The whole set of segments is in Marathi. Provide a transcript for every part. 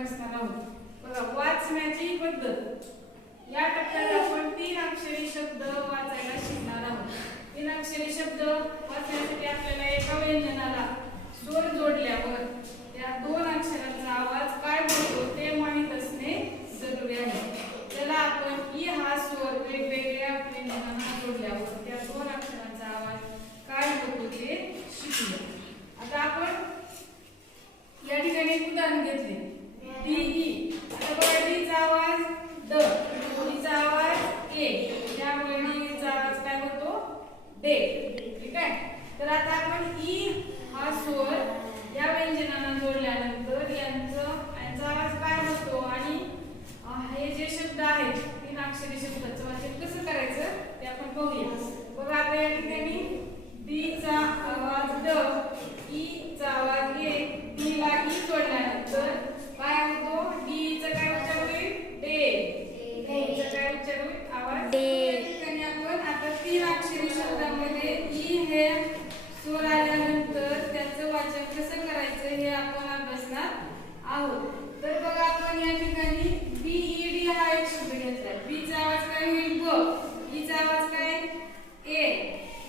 अभ्यासणार आहोत. बघा वाचण्याची पद्धत. या टप्प्यात आपण 3 अक्षरी शब्द वाचायला शिकणार आहोत. 3 अक्षरी शब्द वाचण्यासाठी आपल्याला एका व्यंजनाला स्वर जोडल्यावर त्या 2 अक्षरांचा आवाज काय होतो ते माहित असणे जरुरी आहे. त्याला आपण ई हा स्वर वेगवेगळ्या व्यंजनांना जोडल्यावर त्या 2 अक्षरांचा आवाज काय होतो ते शिकूया. आता आपण या ठिकाणी एक उदाहरण घेतले. D E. आता बघा डीचा आवाज ड, ईचा आवाज ए, त्यामुळे डीचा आवाज काय होतो डे. ठीक आहे. तर आता आपण ई हा स्वर या व्यंजनांना जोडल्यानंतर यांचा आवाज काय होतो आणि हे जे शब्द आहेत 3 अक्षरी शब्दाचं वाचन कसं करायचं ते आपण पाहूया. बघा आता या ठिकाणी डी चा आवाज ड, ई चा आवाज ए, डी ला ई जोडल्यानंतर काय होतो डी चा काय उच्चार होईल डे, डी चा काय उच्चार होईल आवाज डे. या ठिकाणी आपण आता 3 अक्षरी शब्दामध्ये ई हे स्वर आल्यानंतर त्याचं वाचन कसं करायचं हे आपण अभ्यासणार आहोत. तर बघा आपण या ठिकाणी बी ई डी हा एक शब्द घेतलाय. बी चा आवाज काय होईल ब, ई चा आवाज काय ए,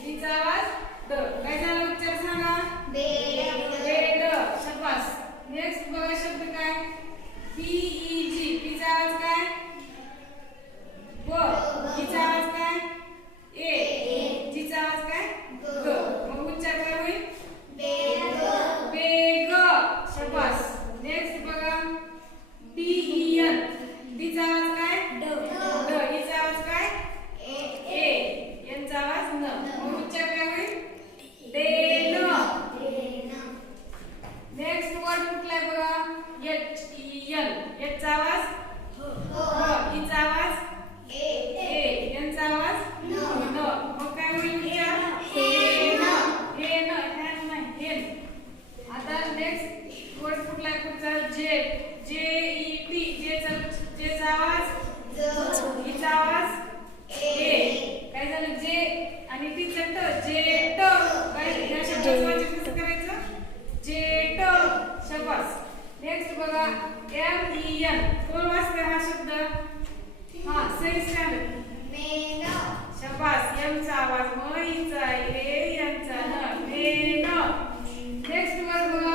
डी चा आवाज ड. काय झाला उच्चार सांगा बेड. शाबास. नेक्स्ट बघा शब्द काय बी ई जी. बी चा आवाज काय ब, ई चा आवाज काय ए, जी चा आवाज काय ग. मग उच्चार काय होईल बेग. शाबास. नेक्स्ट बघा डी ई एन. डी चा आवाज काय ड, ई चा आवाज काय ए, एन चा आवाज न. मग उच्चार काय होईल डेन. नेक्स्ट वर्ड कुठला आहे बघा एच ई एन. एच चा आवाज ह, ई चा आवाज ए, एन चा आवाज न. मग काय होईल हेन. हेन, हेन नाही हेन. आता नेक्स्ट वर्ड कुठला आहे पुढचा जेट. जे ई टी. जे चा आवाज, ई चा आवाज ए. काय झालं जे आणि टी चा ट, जेट. काय या शब्दाचं वाचन कसं करायचं जेट. शाबास. नेक्स्ट बघा एम ई एन. कोण वाचते हा शब्द हा सही स्टँडर्ड मेन. शाबास. एम चा आवाज म, ई चा ए, एन चा न मेन. नेक्स्ट वर बघा